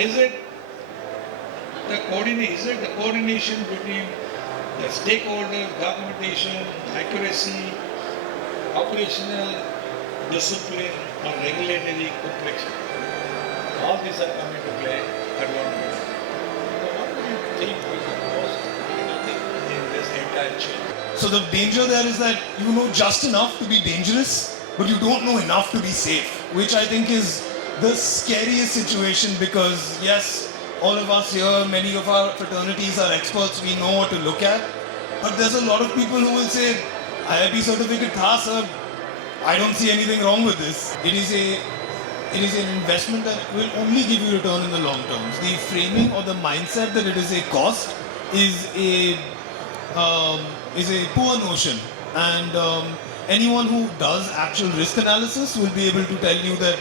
Is it the coordination between the stakeholders, documentation, accuracy, operational discipline, or regulatory complexity? All these are coming to play at one point. So what do you think is the most critical thing in this entire chain? So the danger there is that you know just enough to be dangerous, but you don't know enough to be safe, which I think is the scariest situation because yes, all of us here, many of our fraternities are experts, we know what to look at, but there's a lot of people who will say, IIT certificate tha sir, I don't see anything wrong with this. It is an investment that will only give you return in the long term. The framing or the mindset that it is a cost is a poor notion, and anyone who does actual risk analysis will be able to tell you that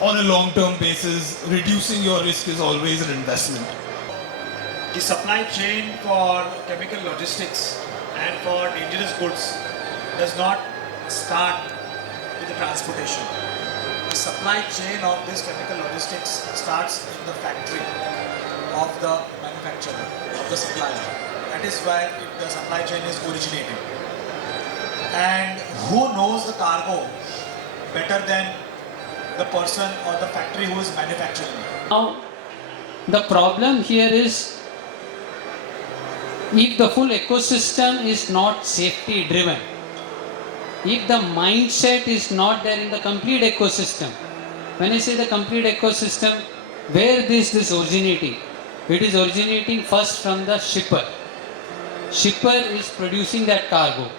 on a long-term basis, reducing your risk is always an investment. The supply chain for chemical logistics and for dangerous goods does not start with the transportation. The supply chain of this chemical logistics starts in the factory of the manufacturer, of the supplier. That is where the supply chain is originating. And who knows the cargo better than the person or the factory who is manufacturing it? Now, the problem here is if the full ecosystem is not safety driven, if the mindset is not there in the complete ecosystem. When I say the complete ecosystem, where this is originating? It is originating first from the shipper. Shipper is producing that cargo.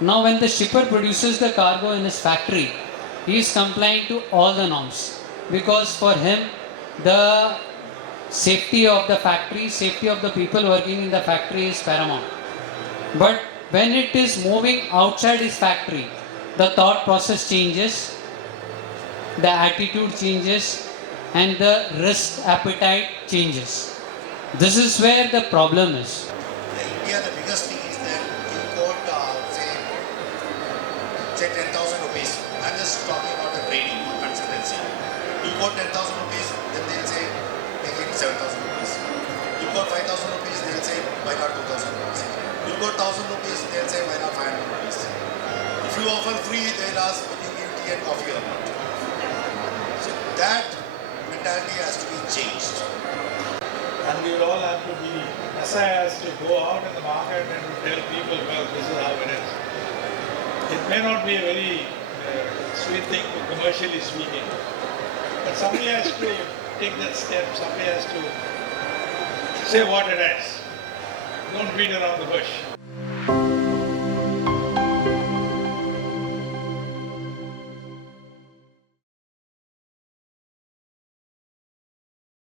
Now when the shipper produces the cargo in his factory, he is complying to all the norms because for him the safety of the factory, safety of the people working in the factory is paramount. But when it is moving outside his factory, the thought process changes, the attitude changes, and the risk appetite changes. This is where the problem is. In India, the biggest thing is that you quote, say 10,000 rupees. I'm just talking about the trading or consultancy. You quote 10,000 rupees, then they'll say, make it 7,000 rupees. You quote 5,000 rupees, they'll say, why not 2,000 rupees? You quote 1,000 rupees, they'll say, why not 500 rupees? If you offer free, they'll ask, will you give tea and coffee or not? So that mentality has to be changed. And we will all have to be, SI has to go out in the market and tell people, well, this is how it is. It may not be a very sweet thing commercially speaking, but somebody has to take that step, somebody has to say what it is. Don't beat around the bush.